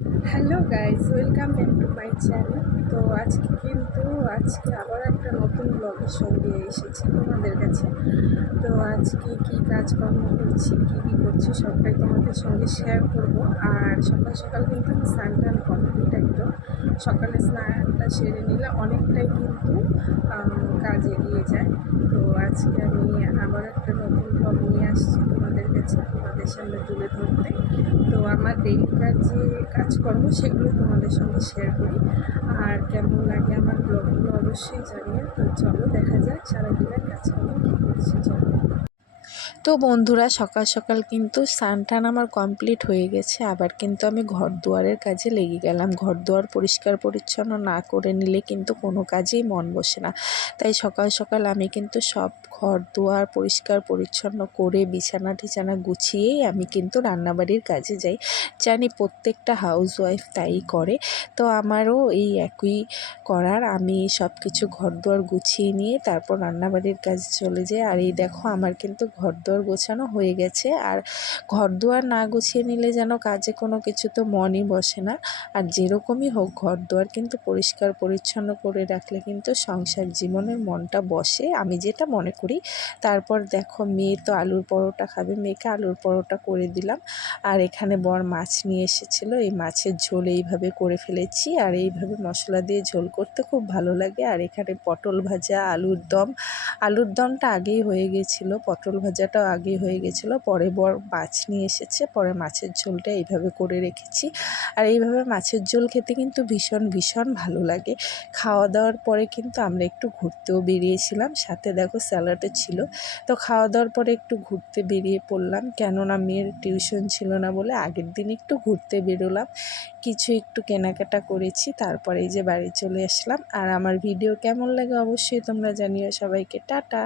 Hello guys, welcome back to my channel. তো আজকে আবার একটা নতুন ব্লগের সঙ্গে এসেছি তোমাদের কাছে। তো আজকে কি কাজকর্ম করছি, কী করছি সবটাই তোমাদের সঙ্গে শেয়ার করব। আর সকাল সকাল কিন্তু আমি স্নান টান কমপ্লিট একদম। সকালে স্নানটা সেরে নিলে অনেকটাই কিন্তু কাজ এগিয়ে যায়। তো আজকে আমি আবার একটা নতুন ব্লগ নিয়ে আসছি তোমাদের কাছে, তোমাদের সামনে তুলে ধরতে। তো আমার ডেইলিকার যে কাজকর্ম সেগুলো তোমাদের সঙ্গে শেয়ার করি। আর কেমন লাগে আমার ব্লগগুলো অবশ্যই জানিও। তো চলো দেখা যাক সারাদিনের কাজকর্ম কী করছি। চলো। তো বন্ধুরা, সকাল সকাল কিন্তু স্নান টান আমার কমপ্লিট হয়ে গেছে। আবার কিন্তু আমি ঘর দুয়ারের কাজে লেগে গেলাম। ঘর দুয়ার পরিষ্কার পরিচ্ছন্ন না করে নিলে কিন্তু কোনো কাজেই মন বসে না। তাই সকাল সকাল আমি কিন্তু সব ঘর দুয়ার পরিষ্কার পরিচ্ছন্ন করে বিছানা টিছানা গুছিয়েই আমি কিন্তু রান্নাবাড়ির কাজে যাই। জানি প্রত্যেকটা হাউসওয়াইফ তাই করে। তো আমারও এই একই করার। আমি সব কিছু ঘর দুয়ার গুছিয়ে নিয়ে তারপর রান্নাবাড়ির কাজে চলে যাই। আর এই দেখো, আমার কিন্তু ঘর দুয়ার গোছানো হয়ে গেছে। আর ঘর দুয়ার না গুছিয়ে নিলে যেন কাজে কোনো কিছু তো মনই বসে না। আর যেরকমই হোক, ঘর দুয়ার কিন্তু পরিষ্কার পরিচ্ছন্ন করে রাখলে কিন্তু সংসার জীবনের মনটা বসে, আমি যেটা মনে করি। তারপর দেখো, মেয়ে তো আলুর পরোটা খাবে, মেয়েকে আলুর পরোটা করে দিলাম। আর এখানে বর মাছ নিয়ে এসেছিলো, এই মাছের ঝোল এইভাবে করে ফেলেছি। আর এইভাবে মশলা দিয়ে ঝোল করতে খুব ভালো লাগে। আর এখানে পটল ভাজা, আলুর দমটা আগেই হয়ে গেছিলো, পটল ভাজাটাও আগেই হয়ে গেছিলো। পরে বর মাছ নিয়ে এসেছে, পরে মাছের ঝোলটা এইভাবে করে রেখেছি। আর এইভাবে মাছের ঝোল খেতে কিন্তু ভীষণ ভীষণ ভালো লাগে। খাওয়া দাওয়ার পরে কিন্তু আমরা একটু ঘুরতেও বেরিয়েছিলাম, সাথে দেখো স্যালাডও ছিল। তো খাওয়া দাওয়ার পরে একটু ঘুরতে বেরিয়ে পড়লাম, কেননা মেয়ের টিউশন ছিল না বলে আগের দিন একটু ঘুরতে বেরোলাম। কিছু একটু কেনাকাটা করেছি, তারপরে এই যে বাড়ি চলে আসলাম। আর আমার ভিডিও কেমন লাগে অবশ্যই তোমরা জানিও। সবাইকে টাটা।